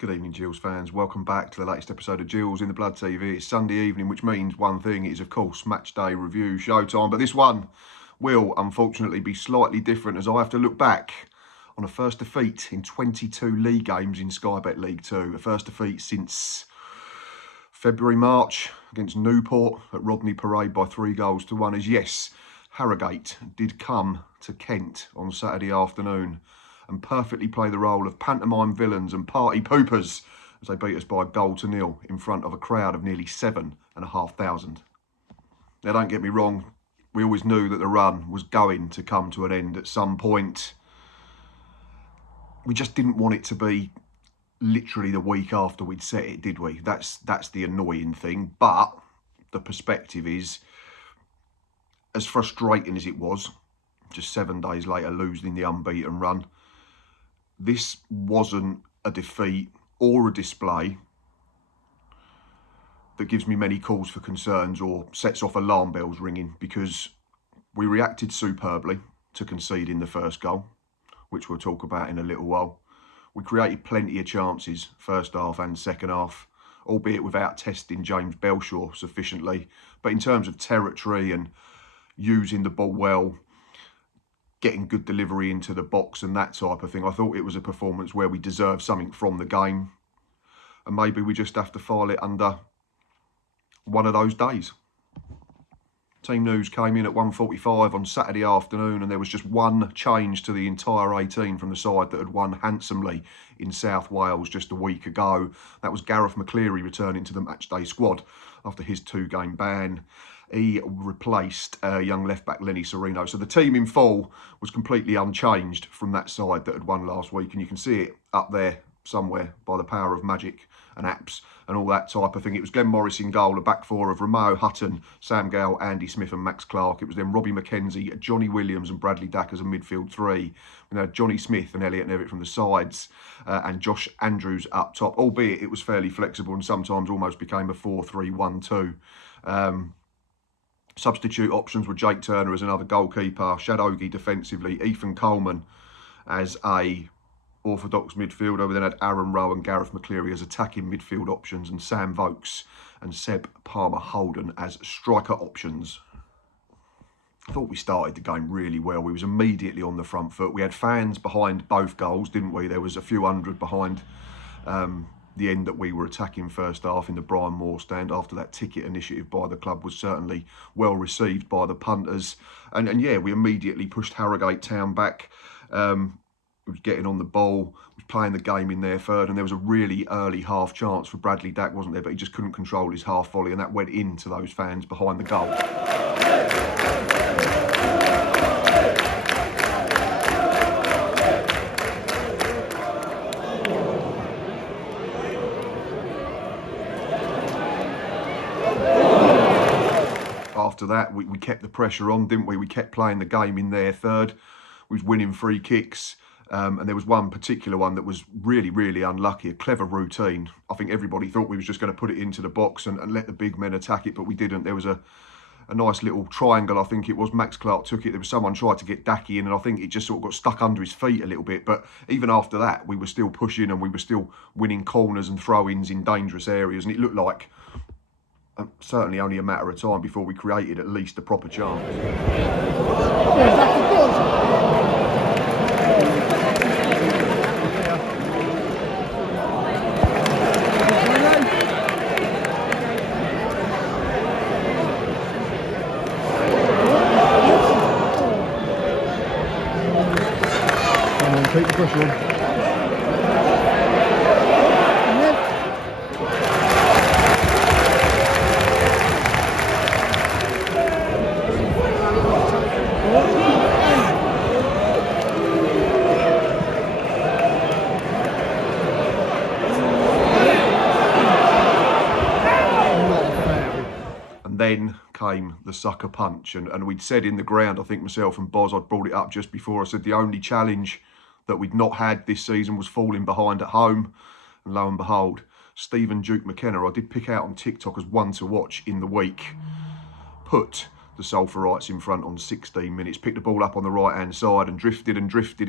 Good evening, Gills fans. Welcome back to the latest episode of Gills in the Blood TV. It's Sunday evening, which means one thing. It is, of course, match day review showtime. But this one will, unfortunately, be slightly different as I have to look back on a first defeat in 22 league games in Sky Bet League 2. A first defeat since February, March against Newport at Rodney Parade by 3-1. As yes, Harrogate did come to Kent on Saturday afternoon and perfectly play the role of pantomime villains and party poopers as they beat us by 1-0 in front of a crowd of nearly 7,500. Now, don't get me wrong, we always knew that the run was going to come to an end at some point. We just didn't want it to be literally the week after we'd set it, did we? That's the annoying thing. But the perspective is, as frustrating as it was, just 7 days later losing the unbeaten run, this wasn't a defeat or a display that gives me many cause for concerns or sets off alarm bells ringing, because we reacted superbly to conceding the first goal, which we'll talk about in a little while. We created plenty of chances first half and second half, albeit without testing James Belshaw sufficiently. But in terms of territory and using the ball well, getting good delivery into the box and that type of thing, I thought it was a performance where we deserved something from the game. And maybe we just have to file it under one of those days. Team news came in at 1:45 on Saturday afternoon, and there was just one change to the entire 18 from the side that had won handsomely in South Wales just a week ago. That was Gareth McCleary returning to the matchday squad after his 2-game ban. He replaced young left-back Lenny Serino. So the team in full was completely unchanged from that side that had won last week. And you can see it up there somewhere by the power of magic and apps and all that type of thing. It was Glenn Morris in goal, a back four of Romeo Hutton, Sam Gale, Andy Smith and Max Clark. It was then Robbie McKenzie, Johnny Williams and Bradley Dack as a midfield three. We had Johnny Smith and Elliot Nevitt from the sides and Josh Andrews up top, albeit it was fairly flexible and sometimes almost became a 4-3-1-2. Substitute options were Jake Turner as another goalkeeper, Shad Ogie defensively, Ethan Coleman as a orthodox midfielder. We then had Aaron Rowe and Gareth McCleary as attacking midfield options, and Sam Vokes and Seb Palmer-Holden as striker options. I thought we started the game really well. We was immediately on the front foot. We had fans behind both goals, didn't we? There was a few hundred behind the end that we were attacking first half in the Brian Moore stand after that ticket initiative by the club was certainly well received by the punters. And yeah, we immediately pushed Harrogate Town back. Was getting on the ball, was playing the game in their third, and there was a really early half chance for Bradley Dack, wasn't there? But he just couldn't control his half volley, and that went into those fans behind the goal. After that, we kept the pressure on, didn't we? We kept playing the game in their third. We was winning free kicks. And there was one particular one that was really, really unlucky, a clever routine. I think everybody thought we was just going to put it into the box and let the big men attack it, but we didn't. There was a nice little triangle, I think it was. Max Clark took it. There was someone tried to get Dacky in, and I think it just sort of got stuck under his feet a little bit. But even after that, we were still pushing and we were still winning corners and throw-ins in dangerous areas. And it looked like certainly only a matter of time before we created at least a proper chance. Keep the pressure on. Then came the sucker punch, and we'd said in the ground, I think myself and Boz, I'd brought it up just before, I said the only challenge that we'd not had this season was falling behind at home, and lo and behold, Stephen Duke McKenna, I did pick out on TikTok as one to watch in the week, put the Sulphurites in front on 16 minutes, picked the ball up on the right hand side and drifted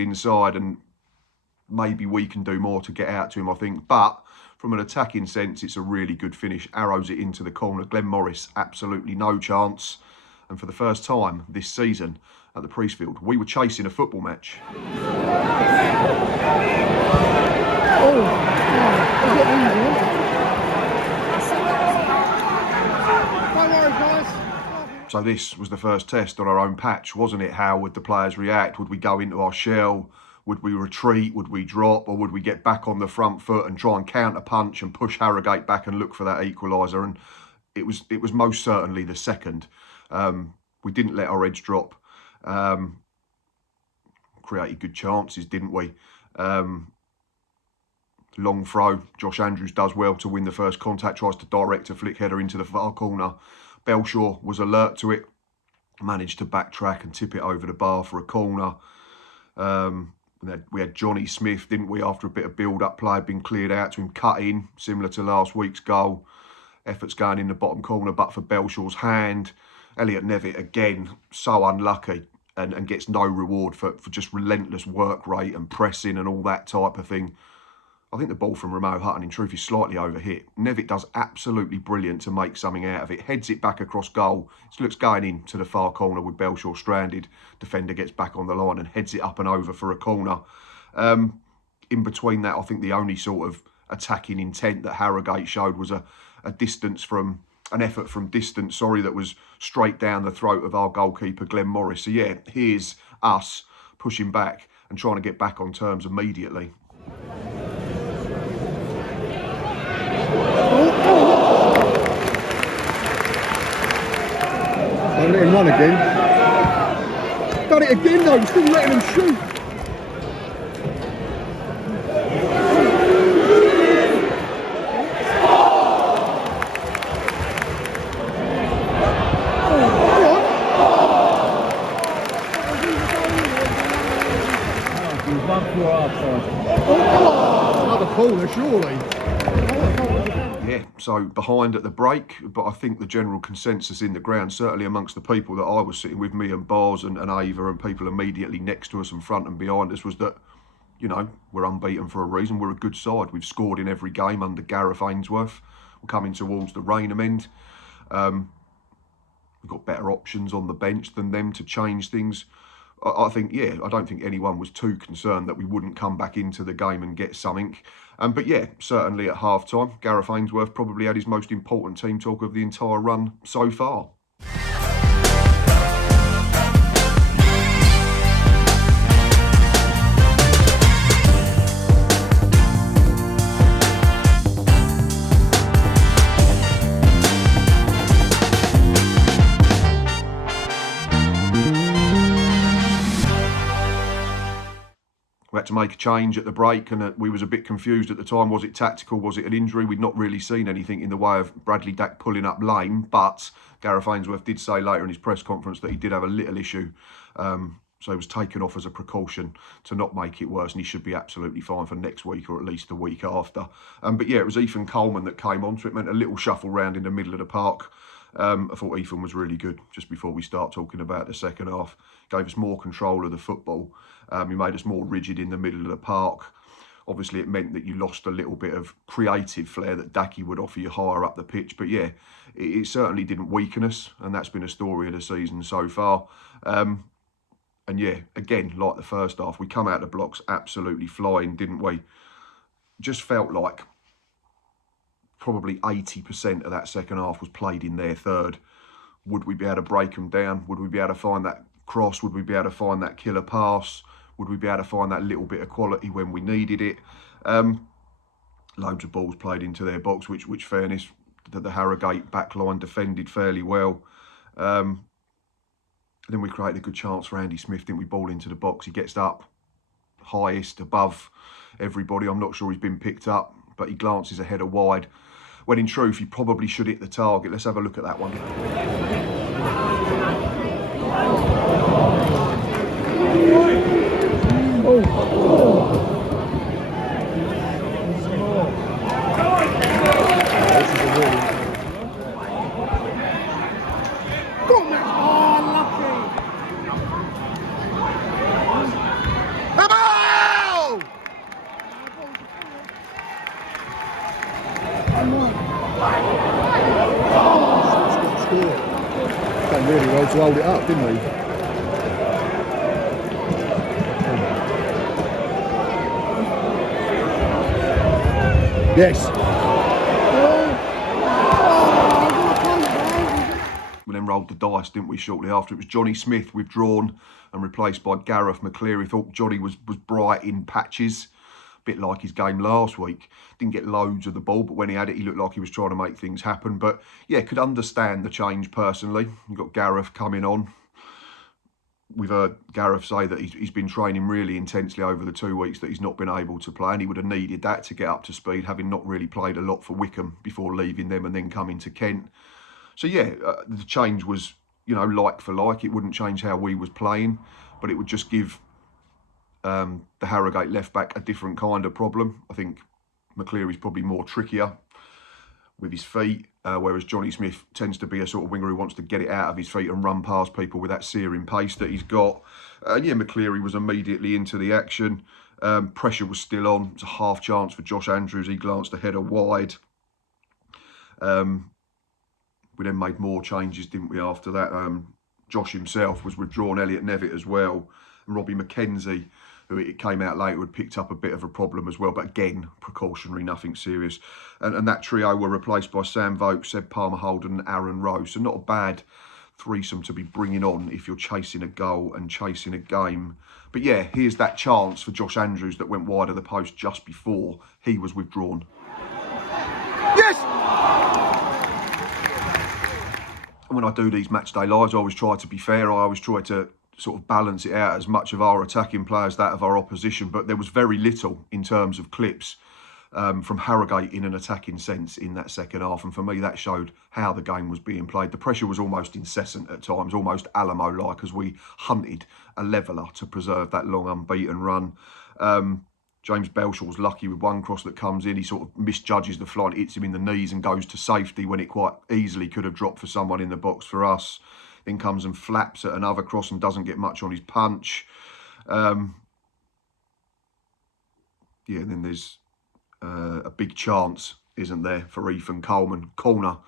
inside, and maybe we can do more to get out to him, I think. But from an attacking sense, it's a really good finish. Arrows it into the corner. Glenn Morris, absolutely no chance. And for the first time this season at the Priestfield, we were chasing a football match. So this was the first test on our own patch, wasn't it? How would the players react? Would we go into our shell? Would we retreat? Would we drop? Or would we get back on the front foot and try and counter punch and push Harrogate back and look for that equaliser? And it was most certainly the second. We didn't let our edge drop. Created good chances, didn't we? Long throw. Josh Andrews does well to win the first contact, tries to direct a flick header into the far corner. Belshaw was alert to it, managed to backtrack and tip it over the bar for a corner. We had Johnny Smith, didn't we, after a bit of build-up play had been cleared out to him, cut in, similar to last week's goal. Efforts going in the bottom corner, but for Belshaw's hand. Elliot Nevitt, again, so unlucky and gets no reward for just relentless work rate and pressing and all that type of thing. I think the ball from Romeo Hutton, in truth, is slightly overhit. Nevitt does absolutely brilliant to make something out of it. Heads it back across goal. It looks going into the far corner with Belshaw stranded. Defender gets back on the line and heads it up and over for a corner. In between that, I think the only sort of attacking intent that Harrogate showed was an effort from distance, that was straight down the throat of our goalkeeper, Glenn Morris. So yeah, here's us pushing back and trying to get back on terms immediately. Don't let him run again. Done it again though, still letting him shoot. Another corner, surely. Yeah, so behind at the break, but I think the general consensus in the ground, certainly amongst the people that I was sitting with, me and Bars and Ava and people immediately next to us and front and behind us, was that, you know, we're unbeaten for a reason. We're a good side. We've scored in every game under Gareth Ainsworth. We're coming towards the Rainham end. We've got better options on the bench than them to change things. I think, yeah, I don't think anyone was too concerned that we wouldn't come back into the game and get something. But yeah, certainly at half-time, Gareth Ainsworth probably had his most important team talk of the entire run so far. We had to make a change at the break, and we was a bit confused at the time. Was it tactical? Was it an injury? We'd not really seen anything in the way of Bradley Dack pulling up lame, but Gareth Ainsworth did say later in his press conference that he did have a little issue. So he was taken off as a precaution to not make it worse, and he should be absolutely fine for next week or at least the week after. But yeah, it was Ethan Coleman that came on, so it meant a little shuffle round in the middle of the park. I thought Ethan was really good just before we start talking about the second half. Gave us more control of the football. He made us more rigid in the middle of the park. Obviously, it meant that you lost a little bit of creative flair that Dacky would offer you higher up the pitch. But yeah, it certainly didn't weaken us, and that's been a story of the season so far. And yeah, again, like the first half, we come out the blocks absolutely flying, didn't we? Just felt like probably 80% of that second half was played in their third. Would we be able to break them down? Would we be able to find that cross? Would we be able to find that killer pass? Would we be able to find that little bit of quality when we needed it? Loads of balls played into their box, which fairness, the Harrogate backline defended fairly well. Then we created a good chance for Andy Smith, didn't we? Ball into the box, he gets up highest above everybody. I'm not sure he's been picked up, but he glances a header wide, when in truth he probably should hit the target. Let's have a look at that one. really well to hold it up, didn't he? Yes. We then rolled the dice, didn't we, shortly after. It was Johnny Smith withdrawn and replaced by Gareth McCleary. Thought Johnny was bright in patches, a bit like his game last week. Didn't get loads of the ball, but when he had it, he looked like he was trying to make things happen. But yeah, could understand the change personally. You've got Gareth coming on. We've heard Gareth say that he's been training really intensely over the 2 weeks that he's not been able to play, and he would have needed that to get up to speed, having not really played a lot for Wycombe before leaving them and then coming to Kent. So yeah, the change was, you know, like for like. It wouldn't change how we was playing, but it would just give the Harrogate left back a different kind of problem. I think McCleary's probably more trickier with his feet, whereas Johnny Smith tends to be a sort of winger who wants to get it out of his feet and run past people with that searing pace that he's got. Yeah, McCleary was immediately into the action. Pressure was still on. It's a half chance for Josh Andrews. He glanced a header wide. We then made more changes, didn't we, after that? Josh himself was withdrawn, Elliot Nevitt as well, and Robbie McKenzie, who it came out later had picked up a bit of a problem as well, but again, precautionary, nothing serious. And that trio were replaced by Sam Vokes, Seb Palmer-Holden and Aaron Rowe. So not a bad threesome to be bringing on if you're chasing a goal and chasing a game. But yeah, here's that chance for Josh Andrews that went wide of the post just before he was withdrawn. Yes! And when I do these match day lives, I always try to be fair. I always try to sort of balance it out, as much of our attacking play as that of our opposition. But there was very little in terms of clips from Harrogate in an attacking sense in that second half. And for me, that showed how the game was being played. The pressure was almost incessant at times, almost Alamo-like, as we hunted a leveller to preserve that long unbeaten run. James Belshaw's lucky with one cross that comes in. He sort of misjudges the flight, hits him in the knees and goes to safety when it quite easily could have dropped for someone in the box for us. Then comes and flaps at another cross and doesn't get much on his punch. Yeah, and then there's a big chance, isn't there, for Ethan Coleman. Corner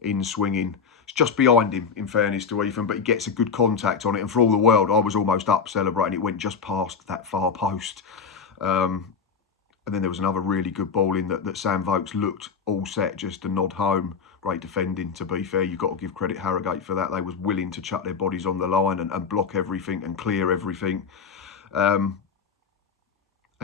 in swinging. It's just behind him, in fairness to Ethan, but he gets a good contact on it. And for all the world, I was almost up celebrating. It went just past that far post. And then there was another really good ball in that Sam Vokes looked all set just to nod home. Great defending, to be fair. You've got to give credit Harrogate for that. They was willing to chuck their bodies on the line and block everything and clear everything. And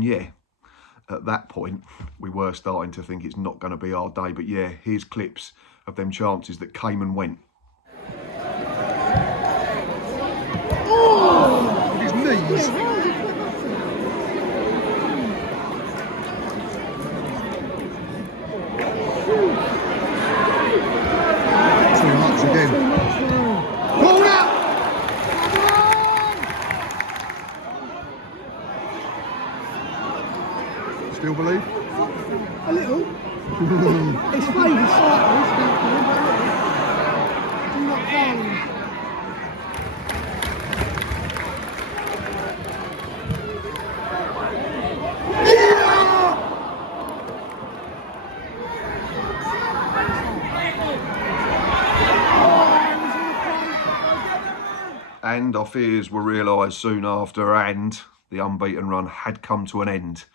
yeah, at that point, we were starting to think it's not going to be our day. But yeah, here's clips of them chances that came and went. Oh! His knees. Again. Corner! Still believe? A little. It's favour slightly. Do not foul. And our fears were realised soon after, and the unbeaten run had come to an end.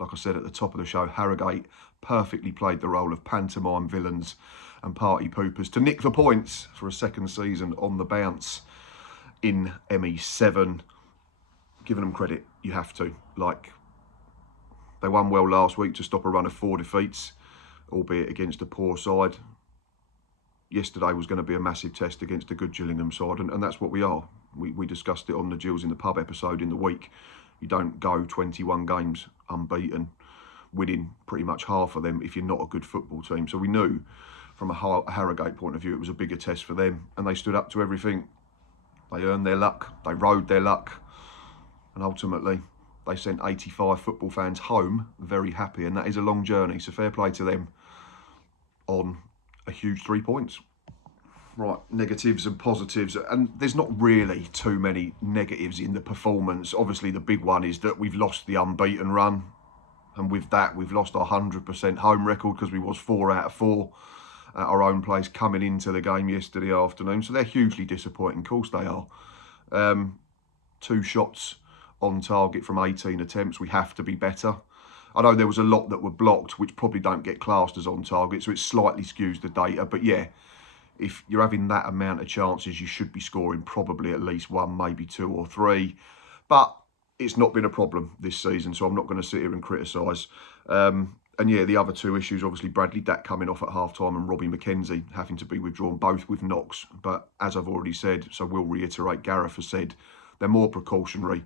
Like I said at the top of the show, Harrogate perfectly played the role of pantomime villains and party poopers to nick the points for a second season on the bounce in ME7. Giving them credit, you have to. Like, they won well last week to stop a run of 4 defeats, albeit against a poor side. Yesterday was going to be a massive test against a good Gillingham side, and that's what we are. We discussed it on the Gills in the Pub episode in the week. You don't go 21 games unbeaten, winning pretty much half of them if you're not a good football team. So we knew from a Harrogate point of view it was a bigger test for them, and they stood up to everything. They earned their luck, they rode their luck, and ultimately they sent 85 football fans home very happy, and that is a long journey, so fair play to them on a huge 3 points. Right, negatives and positives, and there's not really too many negatives in the performance. Obviously the big one is that we've lost the unbeaten run, and with that we've lost our 100% home record, because we was 4 out of 4. at our own place coming into the game yesterday afternoon. So they're hugely disappointing. Of course they are. 2 shots on target from 18 attempts. We have to be better. I know there was a lot that were blocked, which probably don't get classed as on target, so it slightly skews the data. But yeah, if you're having that amount of chances, you should be scoring probably at least 1, maybe 2 or 3. But it's not been a problem this season, so I'm not going to sit here and criticise. And yeah, the other 2 issues, obviously Bradley Dack coming off at half-time and Robbie McKenzie having to be withdrawn, both with knocks. But as I've already said, so we'll reiterate, Gareth has said, they're more precautionary,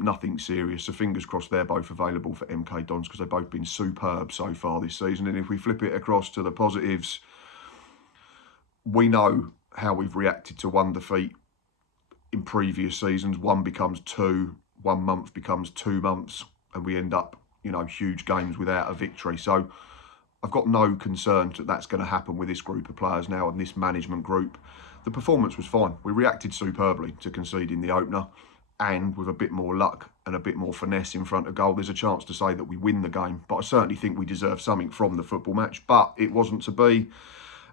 nothing serious. So fingers crossed they're both available for MK Dons, because they've both been superb so far this season. And if we flip it across to the positives, we know how we've reacted to 1 defeat in previous seasons. 1 becomes 2, 1 month becomes 2 months, and we end up, you know, huge games without a victory. So I've got no concerns that that's going to happen with this group of players now and this management group. The performance was fine. We reacted superbly to conceding the opener, and with a bit more luck and a bit more finesse in front of goal, there's a chance to say that we win the game. But I certainly think we deserve something from the football match, but it wasn't to be.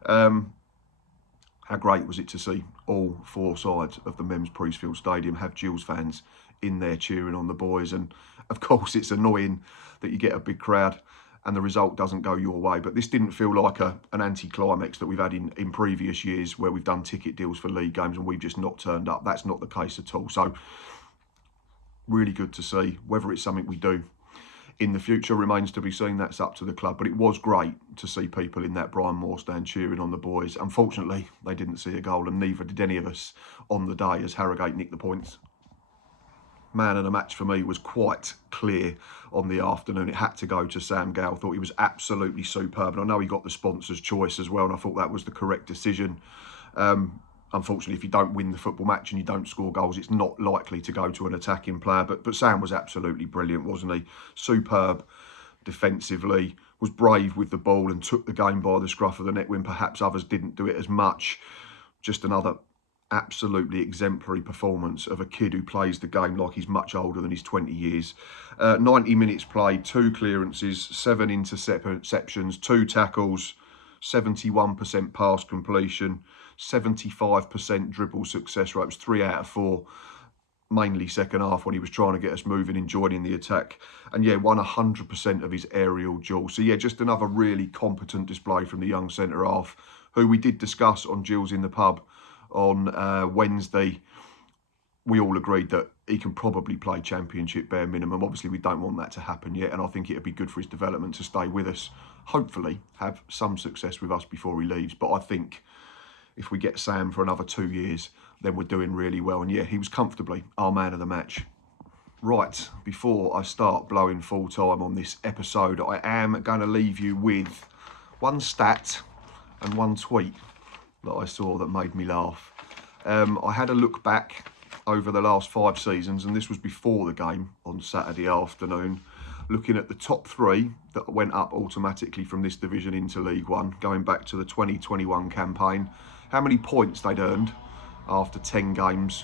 How great was it to see all 4 sides of the Mems Priestfield Stadium have Gills fans in there cheering on the boys. And of course it's annoying that you get a big crowd and the result doesn't go your way. But this didn't feel like an anti-climax that we've had in previous years where we've done ticket deals for league games and we've just not turned up. That's not the case at all. So really good to see. Whether it's something we do in the future remains to be seen. That's up to the club. But it was great to see people in that Brian Moore stand cheering on the boys. Unfortunately, they didn't see a goal, and neither did any of us on the day as Harrogate nicked the points. Man of the match for me was quite clear on the afternoon. It had to go to Sam Gale. Thought he was absolutely superb. And I know he got the sponsor's choice as well, and I thought that was the correct decision. Unfortunately, if you don't win the football match and you don't score goals, it's not likely to go to an attacking player. But Sam was absolutely brilliant, wasn't he? Superb defensively, was brave with the ball and took the game by the scruff of the neck when perhaps others didn't do it as much. Just another absolutely exemplary performance of a kid who plays the game like he's much older than his 20 years. 90 minutes played, 2 clearances, 7 interceptions, 2 tackles, 71% pass completion, 75% dribble success rate. It was 3 out of 4, mainly second half when he was trying to get us moving and joining the attack. And yeah, won 100% of his aerial duels. So yeah, just another really competent display from the young centre half, who we did discuss on Gills in the pub on Wednesday. We all agreed that he can probably play Championship bare minimum. Obviously, we don't want that to happen yet, and I think it'd be good for his development to stay with us. Hopefully, have some success with us before he leaves. But I think if we get Sam for another 2 years, then we're doing really well. And yeah, he was comfortably our man of the match. Right, before I start blowing full time on this episode, I am going to leave you with 1 stat and 1 tweet that I saw that made me laugh. I had a look back over the last 5 seasons, and this was before the game on Saturday afternoon, looking at the top 3 that went up automatically from this division into League One, going back to the 2021 campaign, how many points they'd earned after 10 games.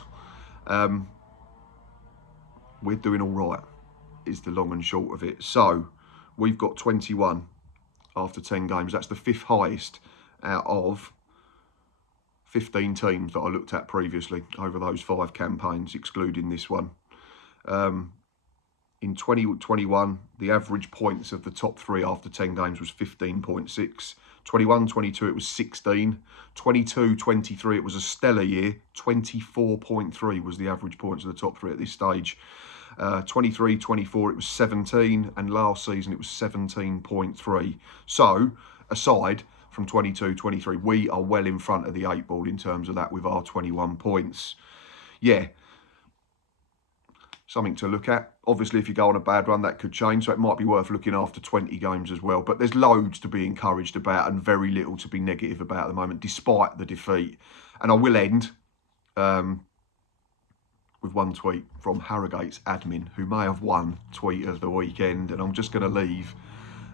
We're doing all right, is the long and short of it. So we've got 21 after 10 games. That's the 5th highest out of 15 teams that I looked at previously over those 5 campaigns, excluding this one. In 2021, the average points of the top 3 after 10 games was 15.6. 21-22, it was 16. 22-23, it was a stellar year. 24.3 was the average points of the top 3 at this stage. 23-24, it was 17. And last season, it was 17.3. So, aside from 22-23, we are well in front of the 8 ball in terms of that with our 21 points. Yeah, something to look at. Obviously, if you go on a bad run, that could change, so it might be worth looking after 20 games as well. But there's loads to be encouraged about and very little to be negative about at the moment, despite the defeat. And I will end with 1 tweet from Harrogate's admin, who may have won tweet of the weekend, and I'm just going to leave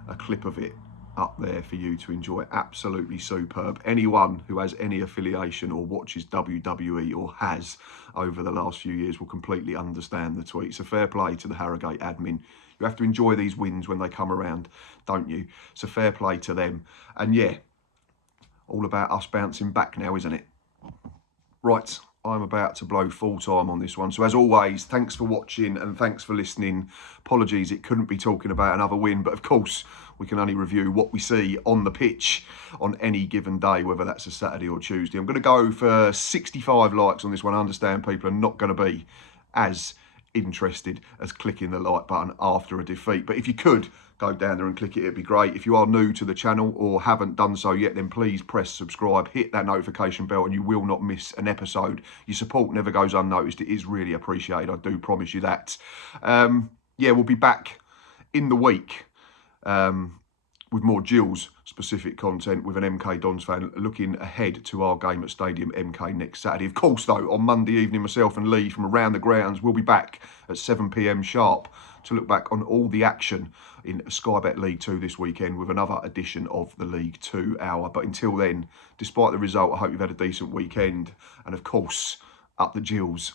a clip of it up there for you to enjoy. Absolutely superb. Anyone who has any affiliation or watches WWE or has over the last few years will completely understand the tweet. So fair play to the Harrogate admin. You have to enjoy these wins when they come around, don't you? So fair play to them. And yeah, all about us bouncing back now, isn't it? Right, I'm about to blow full time on this one. So as always, thanks for watching and thanks for listening. Apologies, it couldn't be talking about another win, but of course, we can only review what we see on the pitch on any given day, whether that's a Saturday or Tuesday. I'm going to go for 65 likes on this one. I understand people are not going to be as interested as clicking the like button after a defeat, but if you could go down there and click it, it'd be great. If you are new to the channel or haven't done so yet, then please press subscribe, hit that notification bell, and you will not miss an episode. Your support never goes unnoticed. It is really appreciated, I do promise you that. Yeah, we'll be back in the week with more Gills specific content with an MK Dons fan looking ahead to our game at Stadium MK next Saturday. Of course, though, on Monday evening, myself and Lee from around the grounds will be back at 7 p.m. sharp to look back on all the action in Sky Bet League 2 this weekend with another edition of the League 2 Hour. But until then, despite the result, I hope you've had a decent weekend. And of course, up the Gills.